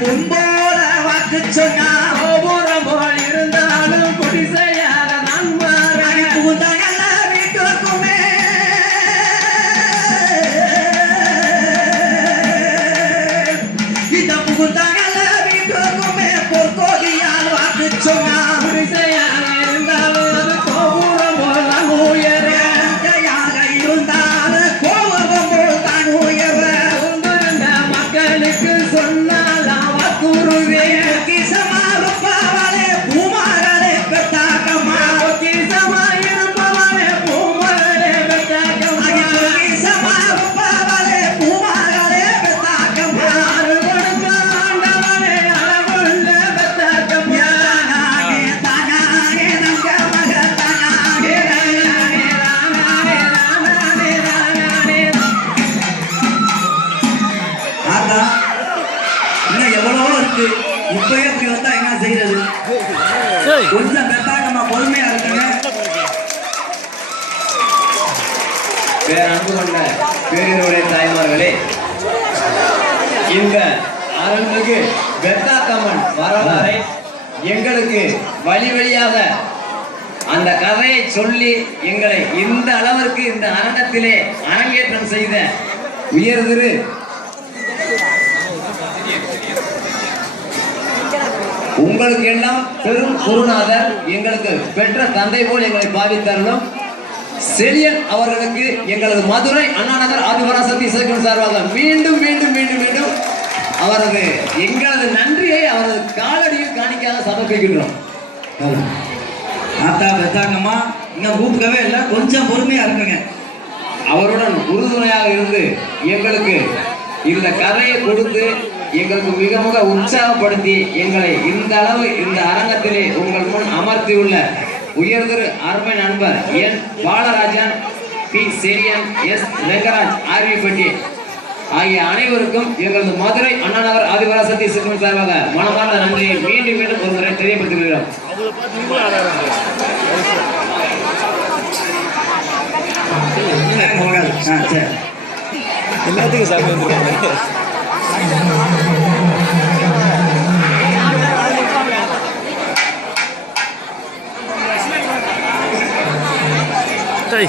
பொம்போட வாக்கு சொன்னா போல் இருந்தாலும் குடிசையாக நான் புகுந்தாங்கல்ல வீட்டுக்குமே இத புகுந்தாங்கல்ல வீட்டுக்குமே பொற்கோதியால் வாக்கு சொன்னா குடிசையாக இருந்தாலும் அது கோபுரம் போல் தான் உயர்ந்தையாக இருந்தாலும் கோபுரம் போல் தான் உயர்ந்த மக்களுக்கு சொன்ன இப்பயே இப்படி வந்தா என்ன செய்யறது கொஞ்சம் பெத்தாக்கமா பொறுமையா இருக்குங்க அன்பு கொண்ட பேரினுடைய தாய்மார்களே இந்த அருள்மிகு பெத்தாக்கம்மன் வரலாறை எங்களுக்கு வழி வழியாக அந்த கதையை சொல்லி எங்களை இந்த அளவிற்கு இந்த அரங்கத்திலே அரங்கேற்றம் செய்த உயர்திரு உங்களுக்கு எல்லாம் பெரும் குருநாதர் எங்களுக்கு பெற்ற தந்தை போல் எங்களை பாவித்தார்களும் செழியன் அவர்களுக்கு எங்களது மதுரை அண்ணாநகர் ஆதிபராசக்தி இசைக்குழு சார்பாக மீண்டும் மீண்டும் மீண்டும் மீண்டும் அவரது எங்களது நன்றியை அவரது காலடியில் காணிக்காக சமர்ப்பிக்கின்றோம். ஆத்தா பெத்தாங்கம்மா இங்க கூப்பிடவே இல்லை, கொஞ்சம் பொறுமையா இருக்குங்க. அவருடன் உறுதுணையாக இருந்து எங்களுக்கு இந்த கதையை கொடுத்து எங்களுக்கு மிக மிக உற்சாகப்படுத்தி எங்களை இந்த அளவு இந்த அரங்கத்திலே உங்கள் முன் அமர்த்தியுள்ள உயர்திரு அருமை நண்பர் என் பாலராஜன், பி செரியன், எஸ் ரெங்கராஜ், ஆர்விப்பட்டி ஆகிய அனைவருக்கும் எங்களது மதுரை அண்ணாநகர் ஆதிபராசக்தி இசைக்குழு சார்பாக மனமார்ந்த நன்றியை மீண்டும் மீண்டும் ஒரு முறை தெரியப்படுத்துகிறோம். எல்லாத்துக்கும் சாமி வந்துருக்காங்க. சரி